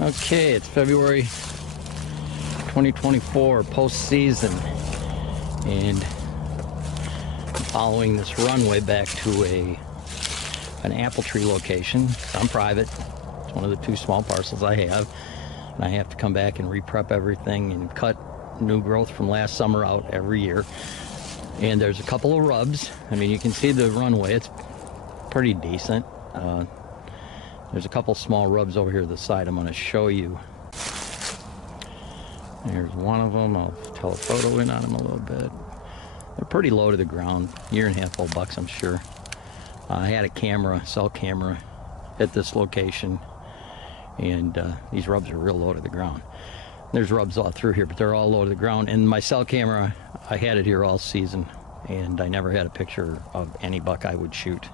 Okay, it's February 2024, post-season, and I'm following this runway back to an apple tree location. I'm private. It's one of the two small parcels I have, and I have to come back and re-prep everything and cut new growth from last summer out every year. And there's a couple of rubs. I mean, you can see the runway. It's pretty decent. There's a couple small rubs over here to the side I'm going to show you. There's one of them. I'll tell a photo in on them a little bit. They're pretty low to the ground. $1.5 old bucks, I'm sure. I had a cell camera at this location, and these rubs are real low to the ground. There's rubs all through here, but they're all low to the ground. And my cell camera, I had it here all season, and I never had a picture of any buck I would shoot.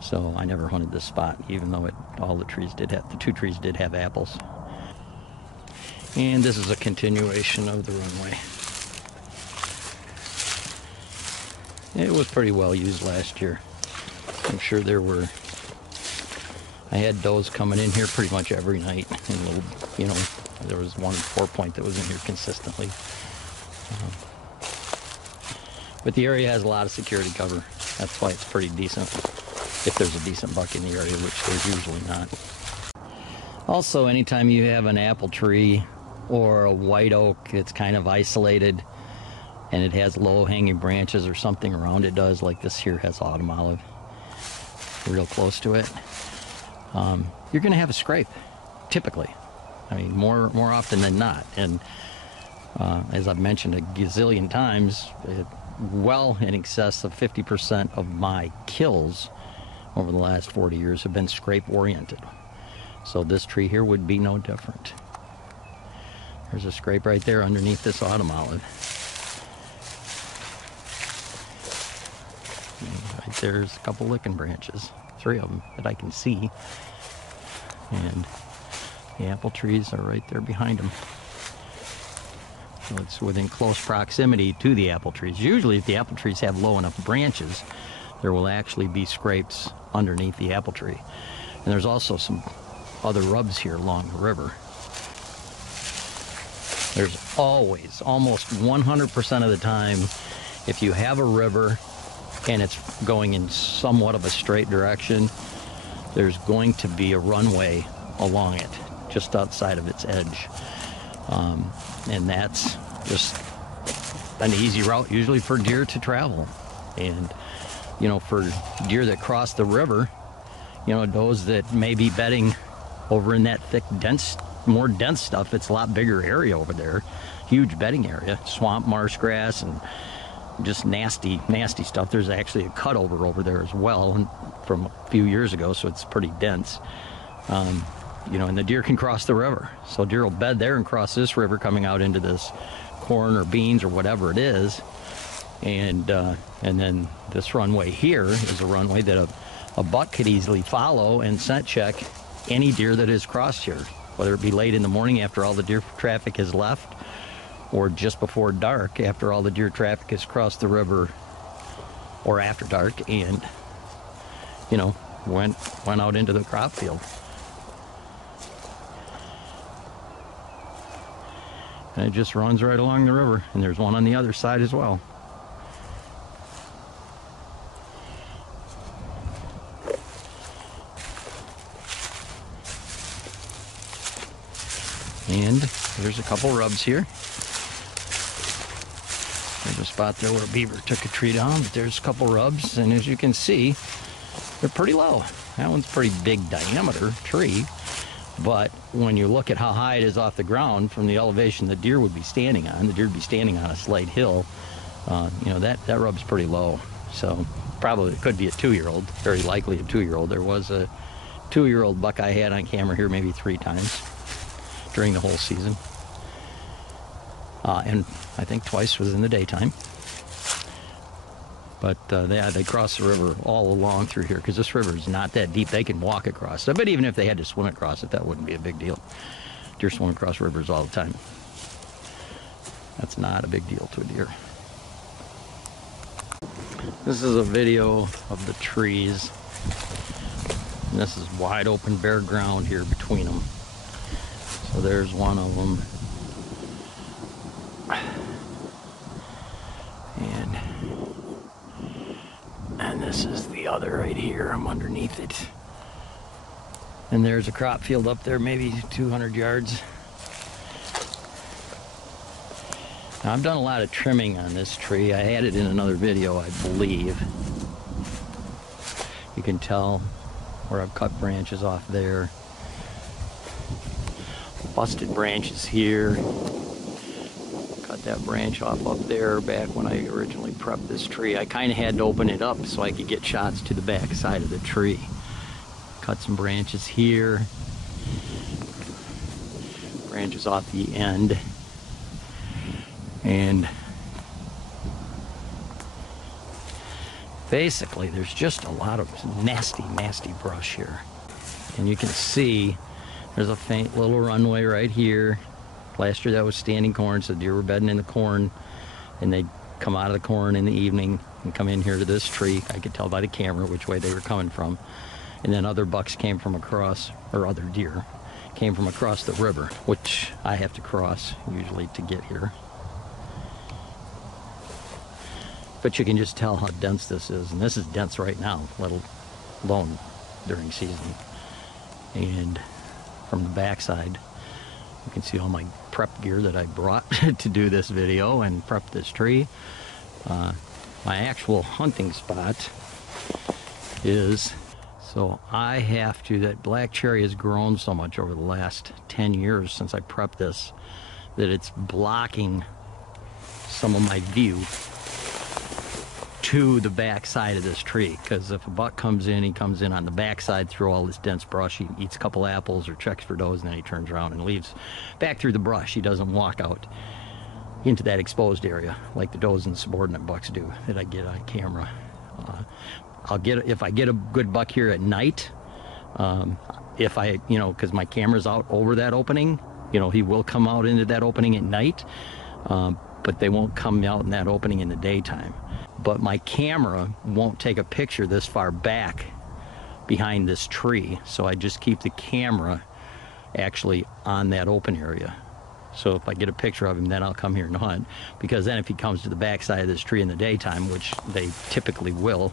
So I never hunted this spot, even though the two trees did have apples. And this is a continuation of the runway. It was pretty well used last year. I'm sure I had does coming in here pretty much every night. And there was one 4-point that was in here consistently. But the area has a lot of security cover. That's why it's pretty decent. If there's a decent buck in the area, which there's usually not. Also, anytime you have an apple tree or a white oak that's kind of isolated and it has low hanging branches or something around it does, like this here has autumn olive real close to it, you're going to have a scrape, typically. I mean, more often than not. And as I've mentioned a gazillion times, well in excess of 50% of my kills over the last 40 years have been scrape oriented. So this tree here would be no different. There's a scrape right there underneath this autumn olive. And right there's a couple licking branches, 3 of them that I can see. And the apple trees are right there behind them. So it's within close proximity to the apple trees. Usually if the apple trees have low enough branches, there will actually be scrapes underneath the apple tree. And there's also some other rubs here along the river. There's always, almost 100% of the time, if you have a river and it's going in somewhat of a straight direction, there's going to be a runway along it, just outside of its edge. And that's just an easy route usually for deer to travel. And for deer that cross the river, those that may be bedding over in that thick, more dense stuff, it's a lot bigger area over there, huge bedding area, swamp, marsh grass, and just nasty stuff. There's actually a cutover over there as well from a few years ago, so it's pretty dense. And the deer can cross the river. So deer will bed there and cross this river coming out into this corn or beans or whatever it is. And then this runway here is a runway that a buck could easily follow and scent check any deer that is crossed here, whether it be late in the morning after all the deer traffic has left, or just before dark after all the deer traffic has crossed the river, or after dark and went out into the crop field. And it just runs right along the river, and there's one on the other side as well. And there's a couple rubs here. There's a spot there where a beaver took a tree down, but there's a couple rubs, and as you can see, they're pretty low. That one's a pretty big diameter tree, but when you look at how high it is off the ground from the elevation the deer would be standing on, the deer would be standing on a slight hill, that rub's pretty low. So probably it could be a 2-year-old, very likely a 2-year-old. There was a 2-year-old buck I had on camera here maybe 3 times during the whole season, and I think twice was in the daytime. But they cross the river all along through here because this river is not that deep. They can walk across it, but even if they had to swim across it, that wouldn't be a big deal. Deer swim across rivers all the time. That's not a big deal to a deer. This is a video of the trees. And this is wide open bare ground here between them. So there's one of them. And this is the other right here. I'm underneath it. And there's a crop field up there, maybe 200 yards. Now, I've done a lot of trimming on this tree. I had it in another video, I believe. You can tell where I've cut branches off there. Busted branches here. Cut that branch off up there back when I originally prepped this tree. I kind of had to open it up so I could get shots to the back side of the tree. Cut some branches here. Branches off the end. And basically there's just a lot of nasty, nasty brush here. And you can see there's a faint little runway right here. Last year that was standing corn, so deer were bedding in the corn, and they'd come out of the corn in the evening and come in here to this tree. I could tell by the camera which way they were coming from. And then other bucks came from across, or other deer came from across the river, which I have to cross usually to get here. But you can just tell how dense this is, and this is dense right now, let alone during season. And from the backside, you can see all my prep gear that I brought to do this video and prep this tree. My actual hunting spot is, so I have to, that black cherry has grown so much over the last 10 years since I prepped this, that it's blocking some of my view to the back side of this tree, because if a buck comes in, he comes in on the back side through all this dense brush. He eats a couple apples or checks for does, and then he turns around and leaves back through the brush. He doesn't walk out into that exposed area like the does and subordinate bucks do that I get on camera. If I get a good buck here at night, if I, because my camera's out over that opening, he will come out into that opening at night, but they won't come out in that opening in the daytime. But my camera won't take a picture this far back behind this tree, so I just keep the camera actually on that open area. So if I get a picture of him, then I'll come here and hunt, because then if he comes to the back side of this tree in the daytime, which they typically will,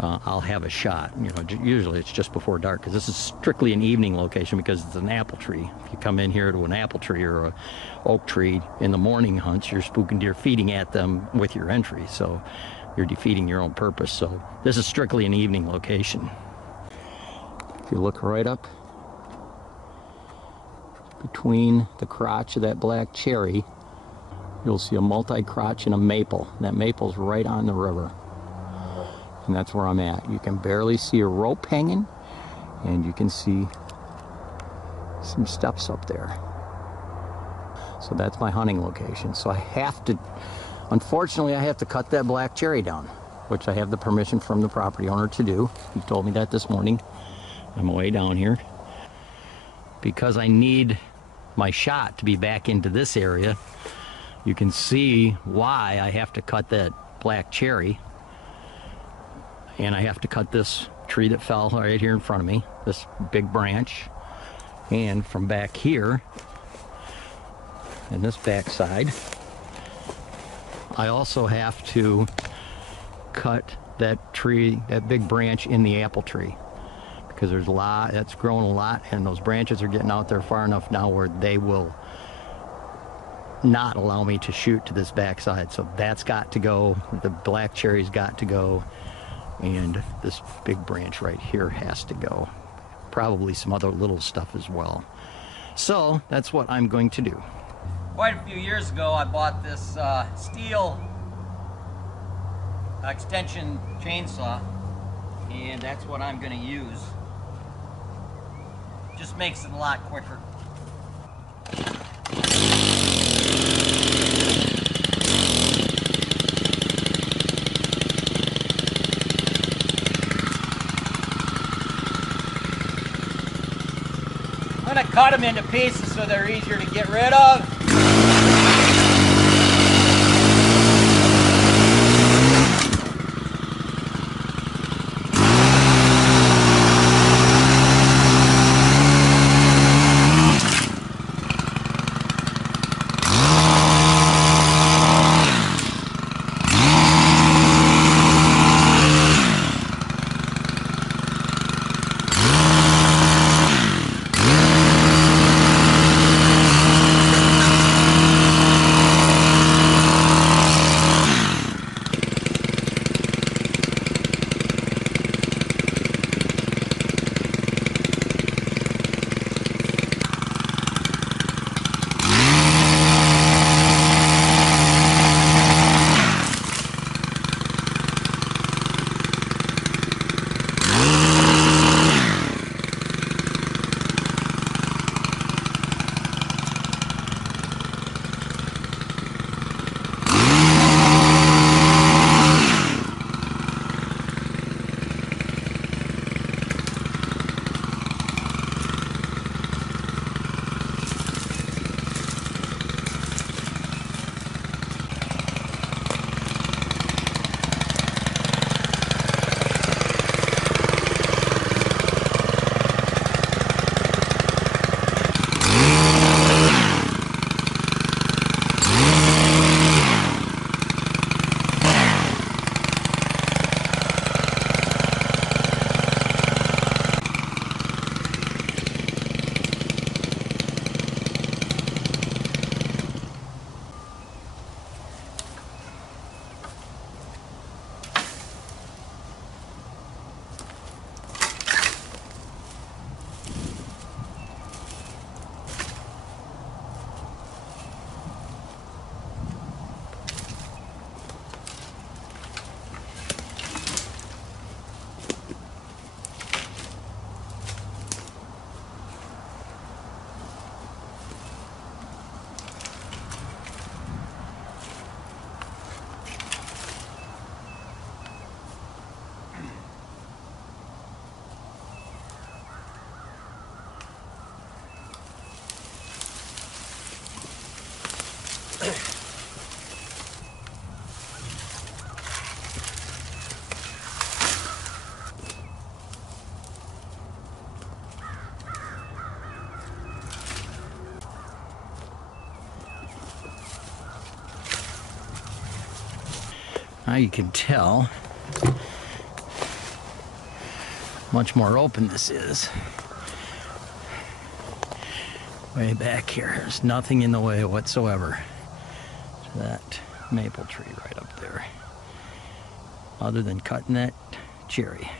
I'll have a shot. Usually it's just before dark, because this is strictly an evening location because it's an apple tree. If you come in here to an apple tree or a oak tree in the morning hunts, you're spooking deer feeding at them with your entry, so you're defeating your own purpose. So this is strictly an evening location. If you look right up between the crotch of that black cherry, you'll see a multi-crotch and a maple. That maple's right on the river. And that's where I'm at. You can barely see a rope hanging, and you can see some steps up there. So that's my hunting location. So I have to, unfortunately, I have to cut that black cherry down, which I have the permission from the property owner to do. He told me that this morning. I'm way down here because I need my shot to be back into this area. You can see why I have to cut that black cherry. And I have to cut this tree that fell right here in front of me, this big branch. And from back here, and this back side, I also have to cut that tree, that big branch in the apple tree. Because there's a lot, that's grown a lot, and those branches are getting out there far enough now where they will not allow me to shoot to this back side. So that's got to go, the black cherry's got to go. And this big branch right here has to go. Probably some other little stuff as well. So that's what I'm going to do. Quite a few years ago, I bought this steel extension chainsaw, and that's what I'm going to use. Just makes it a lot quicker. I'm going to cut them into pieces so they're easier to get rid of. Now you can tell much more open this is. Way back here, there's nothing in the way whatsoever to that maple tree right up there, other than cutting that cherry.